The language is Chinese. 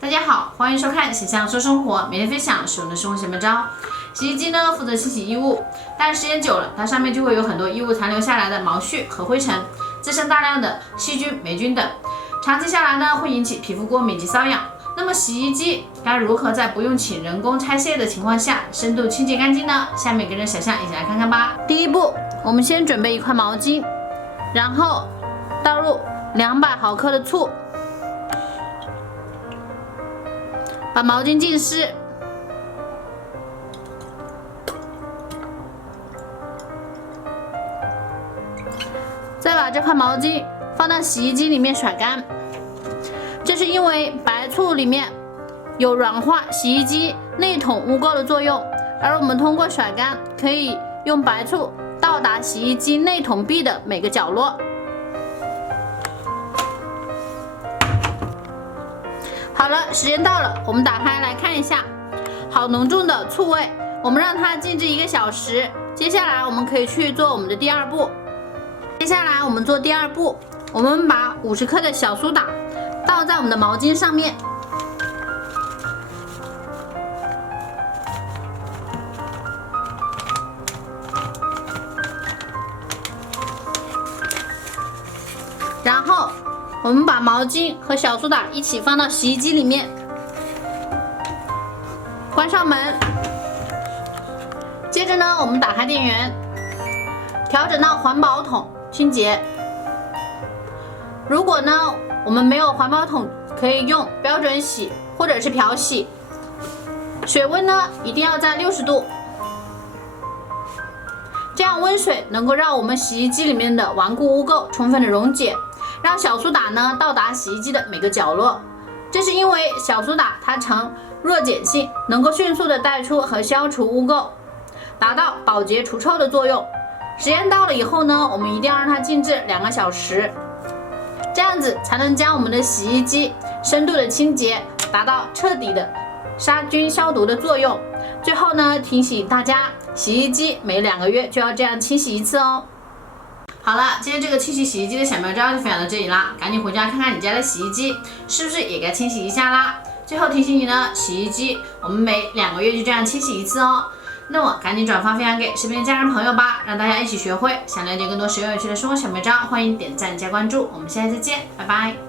大家好，欢迎收看《形象说生活》，每天分享实用的生活小妙招。洗衣机呢负责清洗衣物，但时间久了，它上面就会有很多衣物残留下来的毛絮和灰尘，滋生大量的细菌、霉菌等，长期下来呢会引起皮肤过敏及瘙痒。那么洗衣机该如何在不用请人工拆卸的情况下深度清洁干净呢？下面跟着小象一起来看看吧。第一步，我们先准备一块毛巾，然后倒入200毫克的醋，把毛巾浸湿，再把这块毛巾放到洗衣机里面甩干。这是因为白醋里面有软化洗衣机内桶污垢的作用，而我们通过甩干可以用白醋到达洗衣机内桶壁的每个角落。好了，时间到了，我们打开来看一下，好浓重的醋味，我们让它静置1个小时。接下来我们可以去做我们的第二步。接下来我们做第二步，我们把50克的小苏打倒在我们的毛巾上面，然后我们把毛巾和小苏打一起放到洗衣机里面，关上门。接着呢，我们打开电源，调整到环保桶清洁。如果呢我们没有环保桶，可以用标准洗或者是漂洗，水温呢一定要在60度，这样温水能够让我们洗衣机里面的顽固污垢充分的溶解，让小苏打呢到达洗衣机的每个角落。这是因为小苏打它呈弱碱性，能够迅速的带出和消除污垢，达到保洁除臭的作用。时间到了以后呢，我们一定要让它静置2个小时，这样子才能将我们的洗衣机深度的清洁，达到彻底的杀菌消毒的作用。最后呢，提醒大家，洗衣机每2个月就要这样清洗1次哦。好了，今天这个清洗洗衣机的小妙招就分享到这里啦，赶紧回家看看你家的洗衣机是不是也该清洗一下啦。最后提醒你呢，洗衣机我们每2个月就这样清洗1次哦。那么赶紧转发分享给身边的家人朋友吧，让大家一起学会。想了解更多实用有趣的生活小妙招，欢迎点赞加关注。我们下期再见，拜拜。